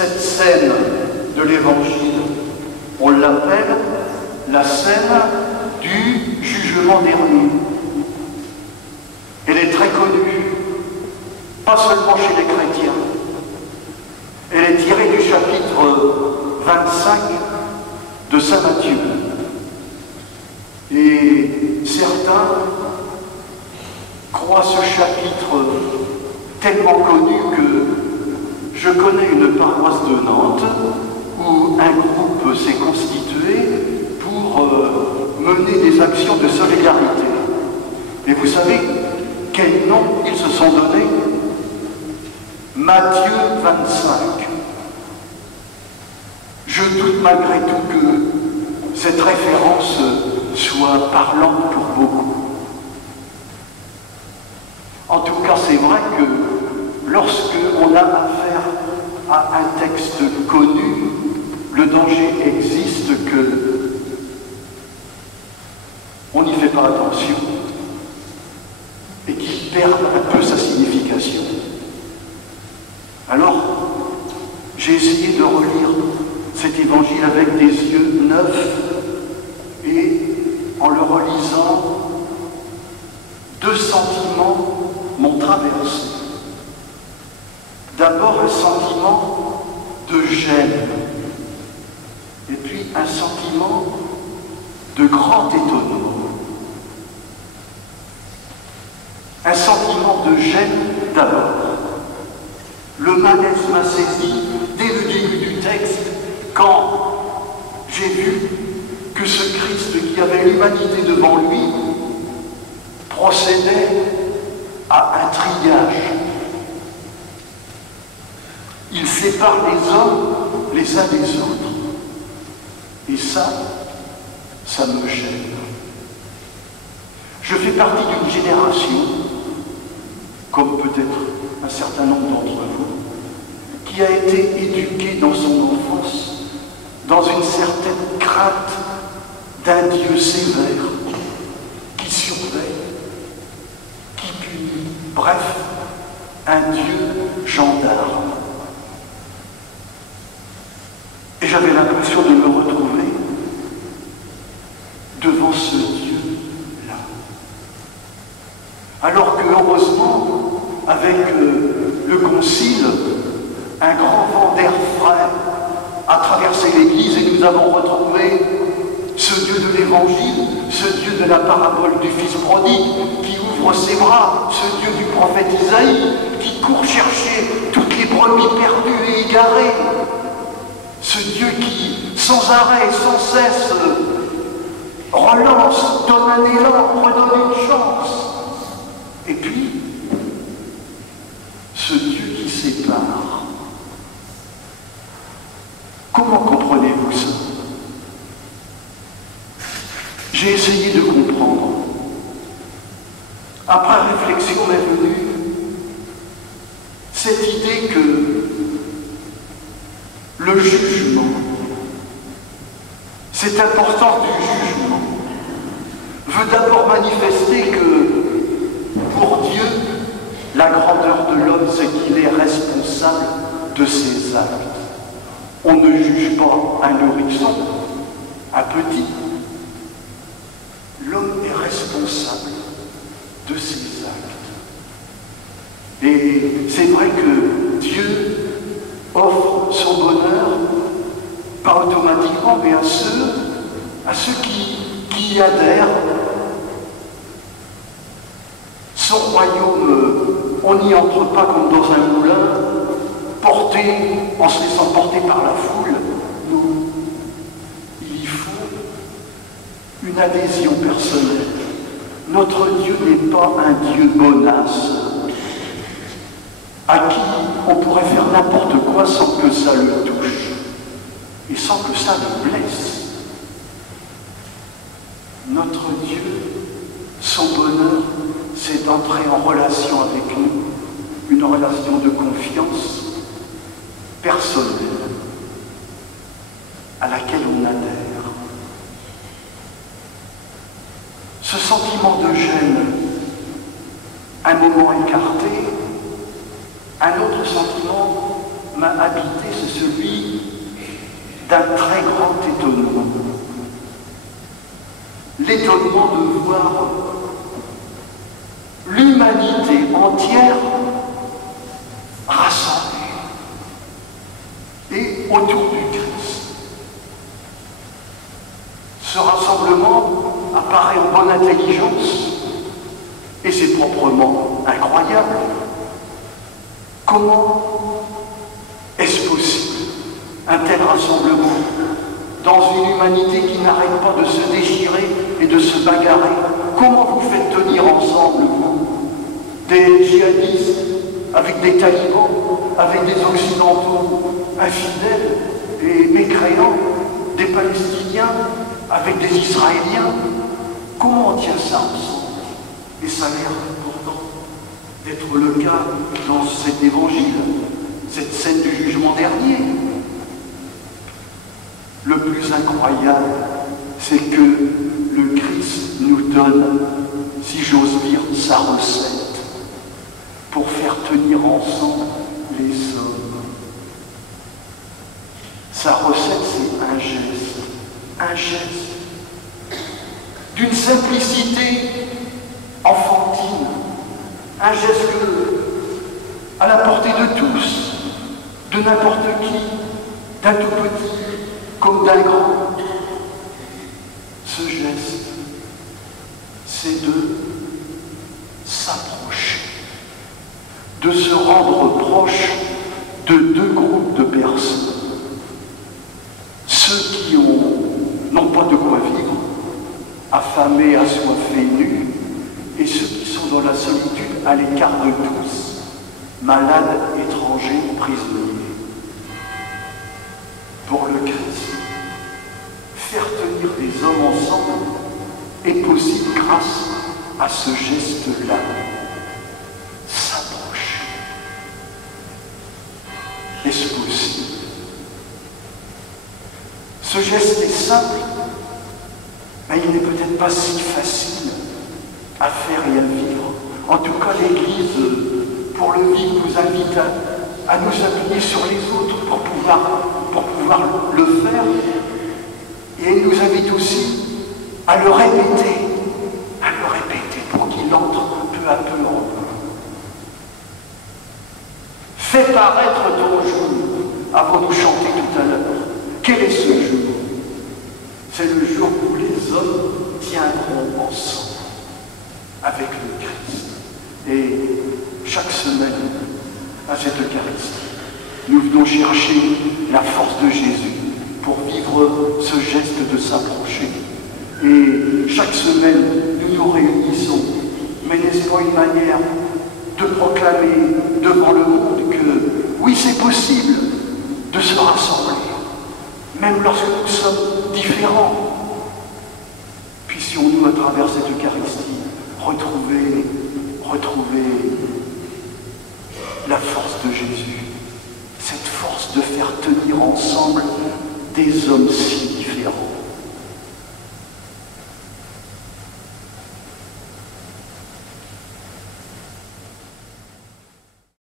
Cette scène de l'Évangile, on l'appelle la scène du jugement dernier. Elle est très connue, pas seulement chez les chrétiens. Elle est tirée du chapitre 25 de Saint Matthieu. Et certains croient ce chapitre tellement connu que je connais une paroisse de Nantes où un groupe s'est constitué pour mener des actions de solidarité. Et vous savez quel nom ils se sont donnés? Matthieu 25. Je doute malgré tout que cette référence soit parlante pour beaucoup. En tout cas, c'est vrai que lorsque on a affaire à un texte connu, le danger existe que on n'y fait pas attention et qu'il perde un peu sa signification. Alors, j'ai essayé de relire cet évangile avec des yeux neufs et en le relisant, deux sentiments m'ont traversé. D'abord un sentiment de gêne et puis un sentiment de grand étonnement. Un sentiment de gêne d'abord. Le malaise m'a saisi dès le début du texte quand j'ai vu que ce Christ qui avait l'humanité devant lui procédait à un triage. Il sépare les hommes les uns des autres. Et ça me gêne. Je fais partie d'une génération, comme peut-être un certain nombre d'entre vous, qui a été éduquée dans son enfance dans une certaine crainte d'un Dieu sévère, qui surveille, qui punit, bref, un Dieu gendarme. Et j'avais l'impression de me retrouver devant ce Dieu-là. Alors que, heureusement, avec le concile, un grand vent d'air frais a traversé l'Église et nous avons retrouvé ce Dieu de l'Évangile, ce Dieu de la parabole du Fils prodigue, qui ouvre ses bras, ce Dieu du prophète Isaïe, qui court chercher toutes les brebis perdues et égarées, ce Dieu qui, sans arrêt, sans cesse, relance, donne un élan, redonne une chance. Et puis, ce Dieu qui sépare. Comment comprenez-vous ça? J'ai essayé de comprendre. Après réflexion m'est venue cette idée que le jugement, cette importance du jugement, veut d'abord manifester que pour Dieu, la grandeur de l'homme, c'est qu'il est responsable de ses actes. On ne juge pas un nourrisson, un petit. L'homme est responsable de ses actes. Et c'est vrai que Dieu offre son bonheur, pas automatiquement, mais à ceux qui y adhèrent. Son royaume, on n'y entre pas comme dans un moulin, porté, en se laissant porter par la foule. Non. Il y faut une adhésion personnelle. Notre Dieu n'est pas un Dieu bonasse, à qui on pourrait faire n'importe quoi sans que ça le touche et sans que ça le blesse. Notre Dieu, son bonheur, c'est d'entrer en relation avec nous, une relation de confiance personnelle à laquelle on adhère. Ce sentiment de gêne, un moment écarté, un autre sentiment m'a habité, c'est celui d'un très grand étonnement. L'étonnement de voir l'humanité entière rassemblée et autour du Christ. Ce rassemblement apparaît en bonne intelligence et c'est proprement incroyable. Comment est-ce possible un tel rassemblement dans une humanité qui n'arrête pas de se déchirer et de se bagarrer? Comment vous faites tenir ensemble, vous, des djihadistes avec des talibans, avec des occidentaux infidèles et mécréants, des Palestiniens avec des Israéliens? Comment on tient ça ensemble? Et ça a l'air pourtant d'être le cas dans cet évangile, cette scène du jugement dernier. Le plus incroyable, c'est que le Christ nous donne, si j'ose dire, sa recette pour faire tenir ensemble les hommes. Sa recette, c'est un geste d'une simplicité enfantine, un geste à la portée de tous, de n'importe qui, d'un tout petit comme d'un grand. Ce geste, c'est de s'approcher, de se rendre proche de deux groupes de personnes. Ceux qui n'ont pas de quoi vivre, affamés, assoiffés, nus, et ceux qui sont dans la solitude, à l'écart de tous, malades, étrangers, prisonniers. Pour le Christ, faire tenir des hommes ensemble est possible grâce à ce geste-là. S'approcher. Est-ce possible? Ce geste est simple, mais il n'est peut-être pas si facile à faire et à vivre. En tout cas, l'Église, pour le vivre, nous invite à nous appuyer sur les autres pour pouvoir le faire. Et elle nous invite aussi à le répéter pour qu'il entre peu à peu en nous. Fais paraître ton jour, avons-nous chanté tout à l'heure. Quel est ce jour? C'est le jour où les hommes tiendront ensemble avec le Christ. Et chaque semaine, à cette Eucharistie, nous venons chercher la force de Jésus pour vivre ce geste de s'approcher. Et chaque semaine, nous nous réunissons. Mais n'est-ce pas une manière de proclamer devant le monde que oui, c'est possible de se rassembler, même lorsque nous sommes différents. Puissions-nous, à travers cette Eucharistie, retrouver la force de Jésus, cette force de faire tenir ensemble des hommes si différents.